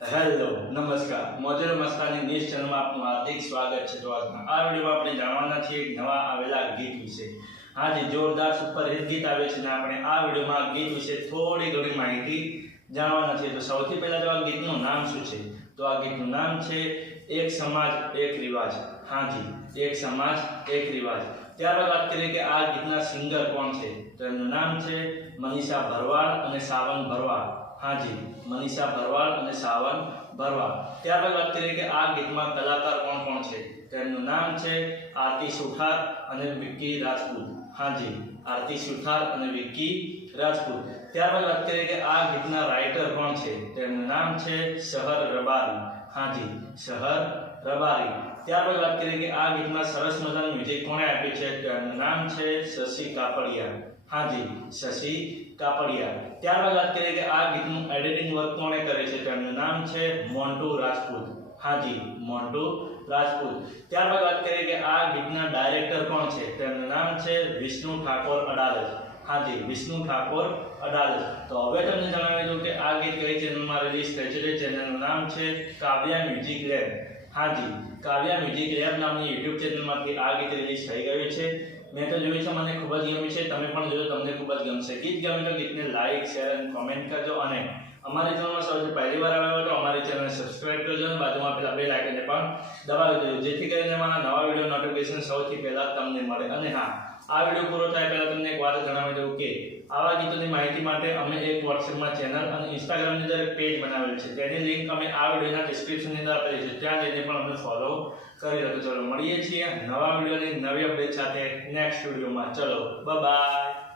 Hello નમસ્કાર મોજે નમસ્કારની news ચેનલમાં આપનું હાર્દિક સ્વાગત છે। તો આજના આ વિડીયોમાં આપણે જાણવાના છીએ એક નવા આવેલા ગીત વિશે। હાજી, જોરદાર સુપરહિટ ગીત આવે છે ને આપણે આ વિડીયોમાં ગીત વિશે થોડી ઘણી માહિતી જાણવાના છીએ। તો સૌથી પહેલા તો આ ગીતનું નામ શું છે? તો આ ગીતનું નામ છે એક સમાજ એક રિવાજ। હાજી, એક સમાજ એક રિવાજ। ત્યારબાદ વાત કરીએ કે આ ગીતના સિંગર કોણ છે? તો એમનું નામ છે મનીષા ભરવાડ અને સાવન ભરવાડ। હાજી, મનીષા ભરવાડ અને સાવન ભરવાડ। ત્યારબાદ વાત કરીએ કે આ ગીતમાં કલાકાર કોણ કોણ છે? તો એમનું નામ છે આરતી સુથાર અને વિક્કી રાજપૂત। હાજી, આરતી સુથાર અને વિક્કી રાજપૂત। ત્યારબાદ વાત કરીએ કે આ ગીતના રાઇટર કોણ છે? તો એમનું નામ છે શહર રબારી। હાજી, શહર રબારી। ત્યારબાદ વાત કરીએ કે આ ગીતમાં સરસ મજાનું મ્યુઝિક કોણે આપ્યું છે? તો એમનું નામ છે શશી કાપડિયા। હાજી, શશી કાપડિયા। ત્યારબાદ વાત કરીએ કે આ ગીતનું એડિટિંગ વર્ક કોણે કરે છે? તો એમનું નામ છે મોન્ટુ રાજપૂત। હાજી, મોન્ટુ રાજપૂત। ત્યારબાદ વાત કરીએ કે આ ગીતના ડાયરેક્ટર કોણ છે? તો એમનું નામ છે વિષ્ણુ ઠાકોર અડાલજ। હાજી, વિષ્ણુ ઠાકોર અડાલજ। તો હવે તમને જણાવી દઉં કે આ ગીત કઈ ચેનલમાં રિલીઝ થઈ છે? તે ચેનલનું નામ છે કાવ્યા મ્યુઝિક લેબ। હાજી, કાવ્યા મ્યુઝિક લેબ નામની યુટ્યુબ ચેનલમાંથી આ ગીત રિલીઝ થઈ ગયું છે। મેં તો જોયું છે, મને ખૂબ જ ગમ્યું છે। તમે પણ જોજો, તમને ખૂબ જ ગમશે। ગીત ગમે તો ગીતને લાઈક, શેર અને કોમેન્ટ કરજો અને અમારી ચેનલમાં સૌથી પહેલી વાર આવ્યા હોય તો અમારી ચેનલને સબસ્ક્રાઇબ કરજો અને બાજુમાં પેલા બેલ આઇકનને પણ દબાવી દેજો, જેથી કરીને મારા નવા વિડીયો નોટિફિકેશન સૌથી પહેલા તમને મળે। અને હા, આ વિડીયો પૂરો થાય પહેલા તમને એક વાત જણાવી દઉં કે આવા ગીતોની માહિતી માટે અમે એક વોટ્સએપમાં ચેનલ અને ઇન્સ્ટાગ્રામની અંદર એક પેજ બનાવેલ છે, તેની લિંક અમે આ વિડીયોના ડિસ્ક્રિપ્શનની અંદર આપેલી છે, ત્યાં જઈને પણ અમને ફોલો કરી લો। ચલો મળીએ છીએ નવા વિડીયોની નવી અપડેટ સાથે નેક્સ્ટ વિડીયોમાં। ચલો બાય બાય।